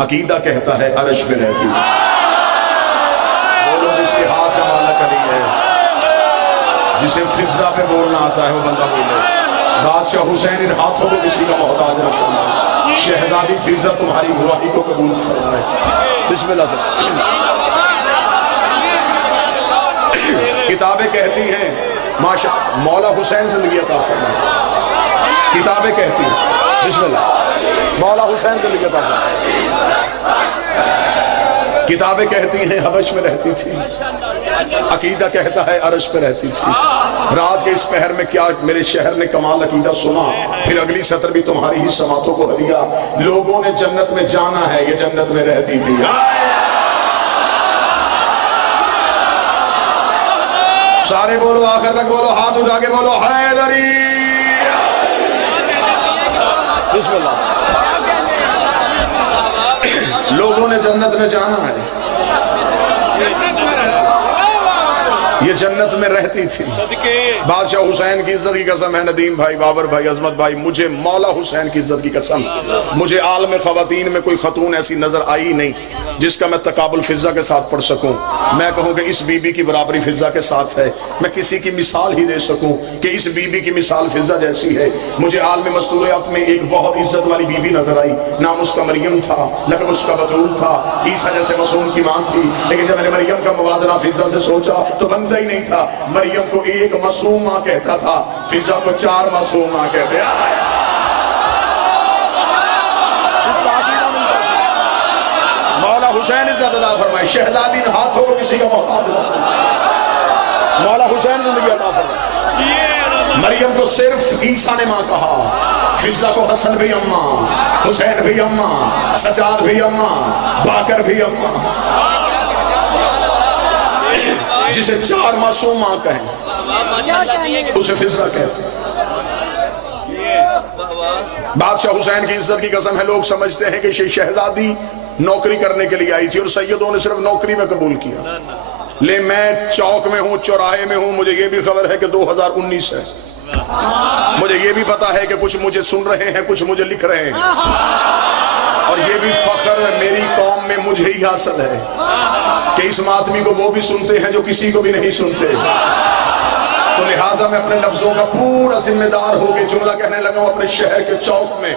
عقیدہ کہتا ہے عرش پہ رہتی تھی۔ بولو جس کے ہاتھ کا مالک علی ہے، جسے فضا پہ بولنا آتا ہے وہ بندہ بولے۔ بادشاہ حسین ان ہاتھوں کو کسی کا محتاج نہ فرمائے، شہزادی فضا تمہاری گواہی کو قبول فرمائے۔ بسم اللہ سے کتابیں کہتی ہیں مولا حسین زندگی عطا فرمائے۔ کتابیں کہتی ہیں، بسم اللہ، مولا حسین زندگی عطا فرمائے۔ کتابیں کہتی ہیں حبش میں رہتی تھی، عقیدہ کہتا ہے عرش پہ رہتی تھی۔ رات کے اس پہر میں کیا میرے شہر نے کمال عقیدہ سنا، پھر اگلی سطر بھی تمہاری ہی سماعتوں کو ہدیہ، لوگوں نے جنت میں جانا ہے یہ جنت میں رہتی تھی۔ سارے بولو، آخر تک بولو، ہاتھ اٹھا کے بولو حیدری۔ بسم اللہ۔ لوگوں نے جنت میں جانا ہے، یہ جنت میں رہتی تھی۔ بادشاہ حسین کی عزت کی قسم ہے، ندیم بھائی، بابر بھائی، عظمت بھائی، مجھے مولا حسین کی عزت کی قسم، مجھے عالم خواتین میں کوئی خاتون ایسی نظر آئی نہیں جس کا میں تقابل فضا کے ساتھ پڑھ سکوں، میں کہوں کہ اس بی بی کی برابری فضا کے ساتھ ہے، میں کسی کی مثال ہی دے سکوں کہ اس بی بی کی مثال فضا جیسی ہے۔ مجھے عالم مستوریات میں ایک بہت عزت والی بی بی نظر آئی، نام اس کا مریم تھا، لقب اس کا بتول تھا، عیسیٰ جیسے معصوم کی ماں تھی، لیکن جب میں نے مریم کا موازنہ فضا سے سوچا تو بنتا ہی نہیں تھا۔ مریم کو ایک معصوم ماں کہتا تھا، فضا کو 4 معصوم ماں کہتے ہیں۔ مولا حسین عزت عطا فرمائے، شہزادی ان ہاتھوں کو کسی کا محتاج نہ فرمائے۔ مولا حسین زندگی عطا فرمائے۔ مریم کو صرف عیسیٰ نے ماں کہا، فضا کو حسن بھی اماں، حسین بھی اماں، سجاد بھی اماں، باکر بھی اماں، جسے 4 معصوم ماں کہیں اسے فضا کہتے ہیں۔ بادشاہ حسین کی عزت کی قسم ہے، لوگ سمجھتے ہیں کہ شہزادی نوکری کرنے کے لیے آئی تھی اور سیدوں نے صرف نوکری میں قبول کیا، لیکن میں چوک میں ہوں، چوراہے میں ہوں، مجھے یہ بھی خبر ہے کہ 2019 ہے، مجھے یہ بھی پتا ہے کہ کچھ مجھے سن رہے ہیں، کچھ مجھے لکھ رہے ہیں، اور یہ بھی فخر میری قوم میں مجھے ہی حاصل ہے کہ اس ماتمی کو وہ بھی سنتے ہیں جو کسی کو بھی نہیں سنتے۔ تو لہٰذا میں اپنے لفظوں کا پورا ذمہ دار ہو کے جملہ کہنے لگا ہوں۔ اپنے شہر کے چوک میں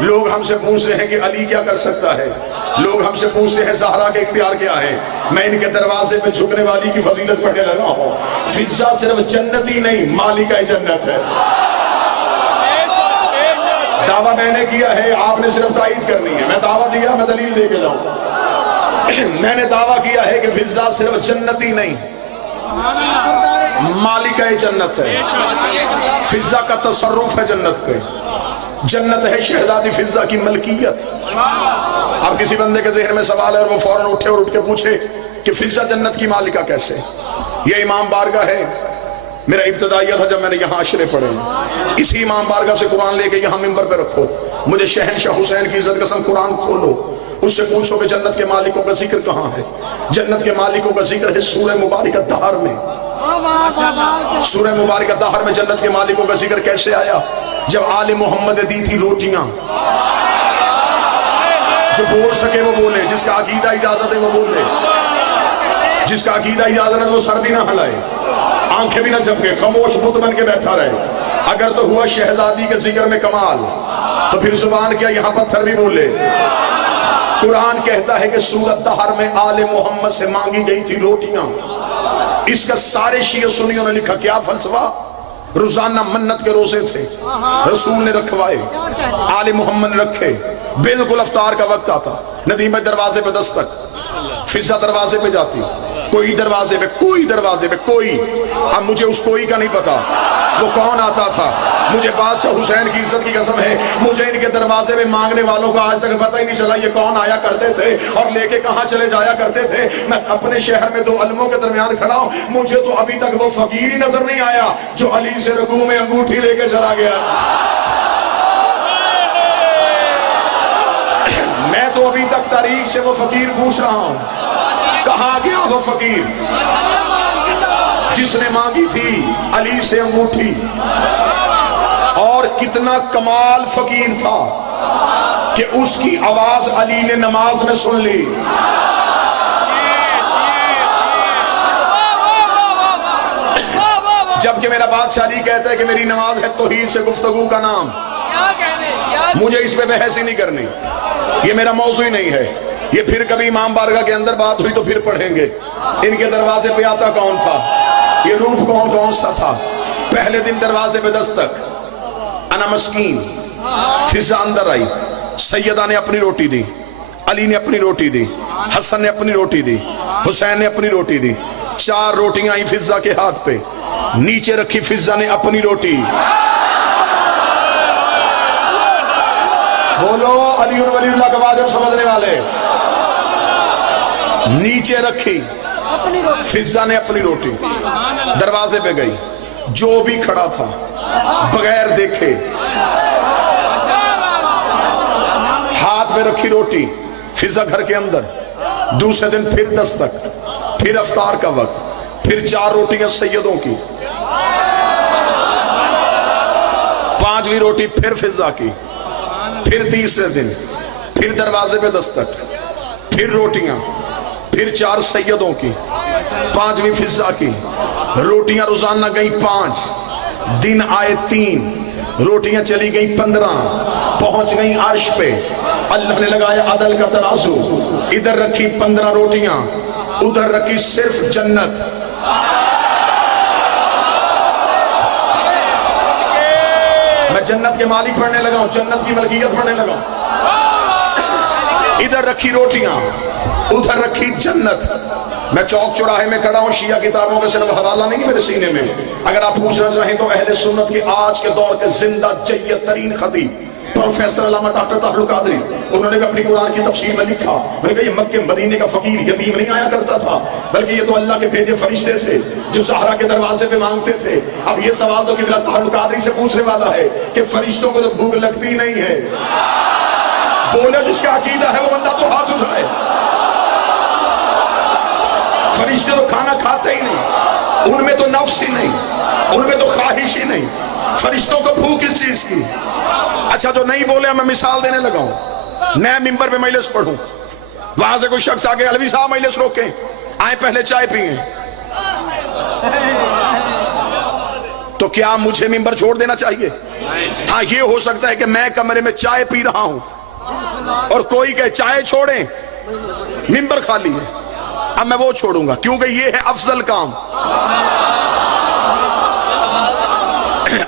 لوگ ہم سے پوچھتے ہیں کہ علی کیا کر سکتا ہے، لوگ ہم سے پوچھتے ہیں زہرا کے اختیار کیا ہے، میں ان کے دروازے پہ جھکنے والی کی فضیلت پڑھنے لگا ہوں۔ فضا صرف جنتی نہیں، مالکہ جنت ہے۔ دعویٰ میں نے کیا ہے، آپ نے صرف تائید کرنی ہے، میں دعویٰ دیا میں دلیل دے کے جاؤں۔ میں نے دعویٰ کیا ہے کہ فضا صرف جنتی نہیں، مالکہ جنت ہے، فضا کا تصرف ہے جنت پہ، جنت ہے شہزادی فضا کی ملکیت۔ اب کسی بندے کے ذہن میں سوال ہے اور وہ فوراً اٹھے اور اٹھ کے پوچھے کہ فضا جنت کی مالکہ کیسے؟ یہ امام بارگاہ ہے، میرا ابتدائیہ تھا جب میں نے یہاں عشرے پڑھے، اسی امام بارگاہ سے قرآن لے کے یہاں منبر پہ رکھو، مجھے شہنشاہ حسین کی عزت قسم قرآن کھولو، اس سے پوچھو کہ جنت کے مالکوں کا ذکر کہاں ہے؟ جنت کے مالکوں کا ذکر ہے سورہ مبارکہ دہر میں۔ سورہ مبارکہ دہر میں جنت کے مالکوں کا ذکر کیسے آیا؟ جب آل محمد دی تھی روٹیاں، جو بول سکے وہ بولے، جس کا عقیدہ اجازت ہے وہ بولے، جس کا عقیدہ اجازت ہے وہ سر بھی نہ ہلائے، آنکھیں بھی نہ جھپکے، خاموش بت بن کے بیٹھا رہے۔ اگر تو ہوا شہزادی کے ذکر میں کمال تو پھر زبان کیا یہاں پتھر بھی بولے۔ قرآن کہتا ہے کہ سورۃ دہر میں آل محمد سے مانگی گئی تھی روٹیاں، اس کا سارے شیعہ سنیوں نے لکھا کیا فلسفہ؟ روزانہ منت کے روزے تھے، رسول نے رکھوائے، آل محمد نے رکھے، بالکل افطار کا وقت آتا، ندیم دروازے پہ دستک، فضا دروازے پہ جاتی، کوئی دروازے پہ، کوئی دروازے پہ، کوئی، اب مجھے اس کوئی کا نہیں پتا وہ کون آتا تھا، مجھے بادشاہ حسین کی عزت کی قسم ہے مجھے ان کے دروازے میں مانگنے والوں کا آج تک پتہ ہی نہیں چلا یہ کون آیا کرتے تھے اور لے کے کہاں چلے جایا کرتے تھے۔ میں اپنے شہر میں 2 علموں کے درمیان کھڑا ہوں، مجھے تو ابھی تک وہ فقیر ہی نظر نہیں آیا جو علی سے رکوع میں انگوٹھی لے کے چلا گیا۔ میں تو ابھی تک تاریخ سے وہ فقیر پوچھ رہا ہوں، کہاں گیا وہ فقیر جس نے مانگی تھی علی سے انگوٹھی؟ اور کتنا کمال فقیر تھا کہ اس کی آواز علی نے نماز میں سن لی. جبکہ میرا بادشاہ علی کہتا ہے کہ میری نماز ہے توحید سے گفتگو کا نام. مجھے اس پہ بحث ہی نہیں کرنی, یہ میرا موضوع ہی نہیں ہے. یہ پھر کبھی امام بارگاہ کے اندر بات ہوئی تو پھر پڑھیں گے. ان کے دروازے پہ آتا کون تھا, یہ روپ کون کون سا تھا. پہلے دن دروازے پہ دستک, انا مسکین. فضا اندر آئی, سیدہ نے اپنی روٹی دی, علی نے اپنی روٹی دی, حسن نے اپنی روٹی دی, حسین نے اپنی روٹی دی. 4 روٹیاں آئی فضا کے ہاتھ پہ, نیچے رکھی فضا نے اپنی روٹی. بولو علی اور ولی اللہ کا واجب سمجھنے والے. نیچے رکھی فضا نے اپنی روٹی, دروازے پہ گئی. جو بھی کھڑا تھا بغیر دیکھے ہاتھ میں رکھی روٹی, فضا گھر کے اندر. دوسرے دن پھر دستک, پھر افطار کا وقت, پھر 4 روٹیاں سیدوں کی, 5ویں روٹی پھر فضا کی. پھر تیسرے دن پھر دروازے پہ دستک, پھر روٹیاں, پھر 4 سیدوں کی, 5ویں فضا کی. روٹیاں روزانہ گئی 5, دن آئے 3, روٹیاں چلی گئی 15, پہنچ گئی عرش پہ. اللہ نے لگایا عدل کا ترازو, ادھر رکھی 15 روٹیاں, ادھر رکھی صرف جنت. میں جنت کے مالک پڑھنے لگا ہوں, جنت کی ملکیت پڑھنے لگا ہوں. ادھر رکھی روٹیاں, ادھر رکھی جنت. میں چوک چوراہے میں کھڑا ہوں, شیعہ کتابوں کا صرف حوالہ نہیں میرے سینے میں. اگر آپ پوچھنا چاہیں تو اہل سنت کے آج کے دور کے زندہ جید ترین خطیب پروفیسر علامہ ڈاکٹر طاہر القادری, انہوں نے اپنی قرآن کی تفسیر میں لکھا, میں نے کہا یہ مکے مدینے کا فقیر یتیم نہیں آیا کرتا تھا, بلکہ یہ تو اللہ کے بھیجے فرشتے تھے جو زہرا کے دروازے پہ مانگتے تھے. اب یہ سوال تو قبلہ طاہر القادری سے پوچھنے والا ہے کہ فرشتوں کو تو بھوک لگتی نہیں ہے. بولے جس کا عقیدہ ہے وہ بندہ تو ہاتھ اٹھائے. فرشتے تو کھانا کھاتے ہی نہیں, ان میں تو نفس ہی نہیں, ان میں تو خواہش ہی نہیں. فرشتوں کو بھوک اس چیز کی. اچھا جو نہیں بولے میں مثال دینے لگا ہوں. میں ممبر پہ مجلس پڑھوں, وہاں سے کوئی شخص آگے علوی صاحب مجلس روکیں, آئیں پہلے چائے پئیں, تو کیا مجھے ممبر چھوڑ دینا چاہیے؟ ہاں یہ ہو سکتا ہے کہ میں کمرے میں چائے پی رہا ہوں اور کوئی کہے چائے چھوڑیں, ممبر خالی ہے, اب میں وہ چھوڑوں گا کیونکہ یہ ہے افضل کام.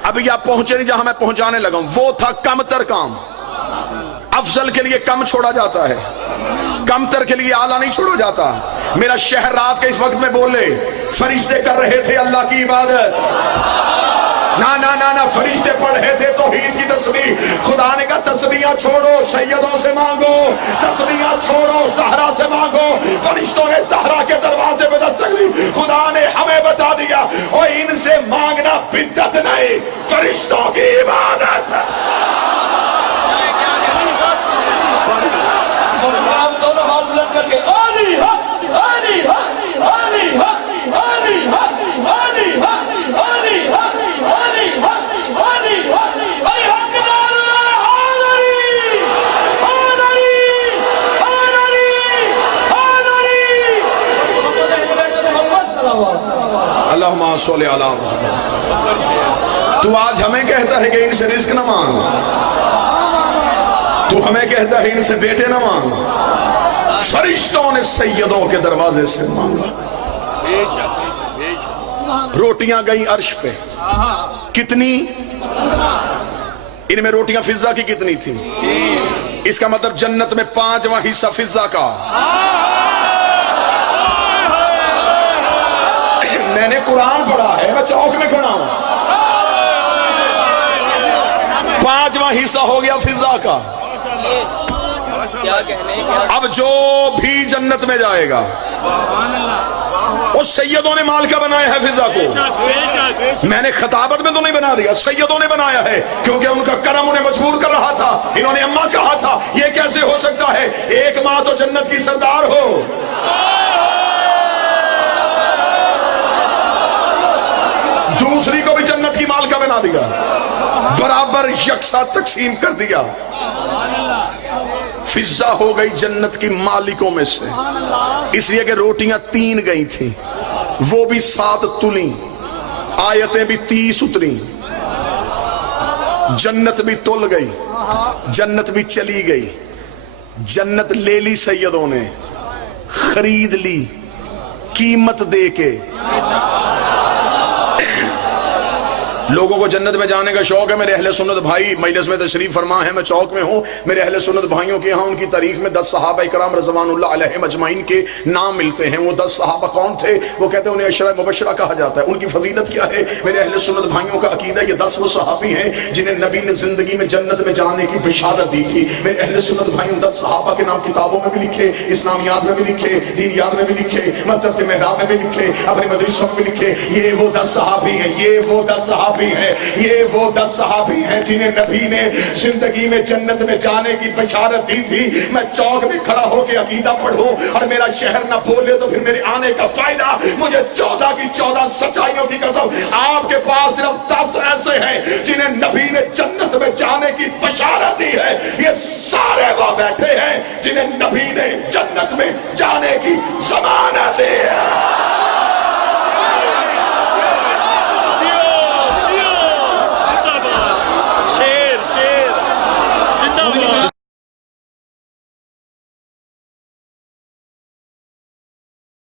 ابھی آپ پہنچے نہیں جہاں میں پہنچانے لگا ہوں, وہ تھا کم تر کام. افضل کے لیے کم چھوڑا جاتا ہے, کم تر کے لیے اعلیٰ نہیں چھوڑا جاتا. میرا شہر رات کے اس وقت میں بولے فرشتے کر رہے تھے اللہ کی عبادت, نہ فرشتے پڑھ رہے تھے توحید کی تسبیح. خدا نے کہا تسبیحاں چھوڑو سیدوں سے مانگو, تسبیحاں چھوڑو زہرا سے مانگو. فرشتوں نے زہرا کے دروازے پہ دستک دی. خدا نے ہمیں بتا دیا اور ان سے مانگنا بدعت نہیں, فرشتوں کی عبادت. دونوں ہاتھ بلند کر کے علی حق, علی حق, علی حق, علی حق, علی حق, علی حق, علی حق, علی حق, علی حق کے نعرے حیدری, حیدری, حیدری, حیدری. اللہم صلی علی محمد. تو آج ہمیں کہتا ہے کہ ان سے رزق نہ مانگ, تو ہمیں کہتا ہے ان سے بیٹے نہ مانگ. فرشتوں نے سیدوں کے دروازے سے مانگا. روٹیاں گئی عرش پہ, کتنی؟ ان میں روٹیاں فضا کی کتنی تھی؟ اس کا مطلب جنت میں 5واں حصہ فضا کا. میں نے قرآن پڑھا ہے, میں چوک میں کھڑا ہوں, 5واں حصہ ہو گیا فضا کا. اب جو بھی جنت میں جائے گا اس سیدوں نے مال کا بنایا ہے فضا کو. میں نے خطابت میں تو نہیں بنا دیا, سیدوں نے بنایا ہے کیونکہ ان کا کرم انہیں مجبور کر رہا تھا. انہوں نے اماں کہا تھا یہ کیسے ہو سکتا ہے, ایک ماں تو جنت کی سردار ہو. دوسری کو بھی جنت کی مال کا بنا دیا, برابر یکساں تقسیم کر دیا. فضا ہو گئی جنت کی مالکوں میں سے، اس لیے کہ روٹیاں 3 گئی تھیں، وہ بھی 7 تلیں، آیتیں بھی 30 اتری، جنت بھی تل گئی، جنت بھی چلی گئی، جنت لے لی سیدوں نے، خرید لی قیمت دے کے۔ لوگوں کو جنت میں جانے کا شوق ہے، میرے اہل سنت بھائی مجلس میں تشریف فرما ہے، میں چوک میں ہوں، میرے اہل سنت بھائیوں کے ہاں ان کی تاریخ میں 10 صحابہ کرام رضوان اللہ علیہم اجمعین کے نام ملتے ہیں۔ وہ 10 صحابہ کون تھے؟ وہ کہتے ہیں انہیں عشرہ مبشرہ کہا جاتا ہے۔ ان کی فضیلت کیا ہے؟ میرے اہل سنت بھائیوں کا عقیدہ یہ 10 وہ صحابی ہیں جنہیں نبی نے زندگی میں جنت میں جانے کی بشارت دی تھی۔ میرے اہل سنت بھائیوں 10 صحابہ کے نام کتابوں میں بھی لکھے، اسلامیات میں بھی لکھے، دینیات میں بھی لکھے، مسجد کے محراب میں بھی لکھے، اپنے مدرسوں میں بھی لکھے۔ یہ وہ 10 صحابی ہیں، یہ وہ 10 صحابی ہیں، یہ وہ 10 صحابی ہیں جنہیں نبی نے زندگی میں جنت میں جانے کی بشارت دی تھی۔ میں چوک میں کھڑا ہو کے عقیدہ پڑھوں اور میرا شہر نہ بولے تو پھر میرے آنے کا فائدہ؟ مجھے 14 کی 14 سچائیوں کی قسم، آپ کے پاس صرف 10 ایسے ہیں جنہیں نبی نے جنت میں جانے کی بشارت دی ہے۔ یہ سارے وہ بیٹھے ہیں جنہیں نبی نے جنت میں جانے کی ضمانت دی ہے۔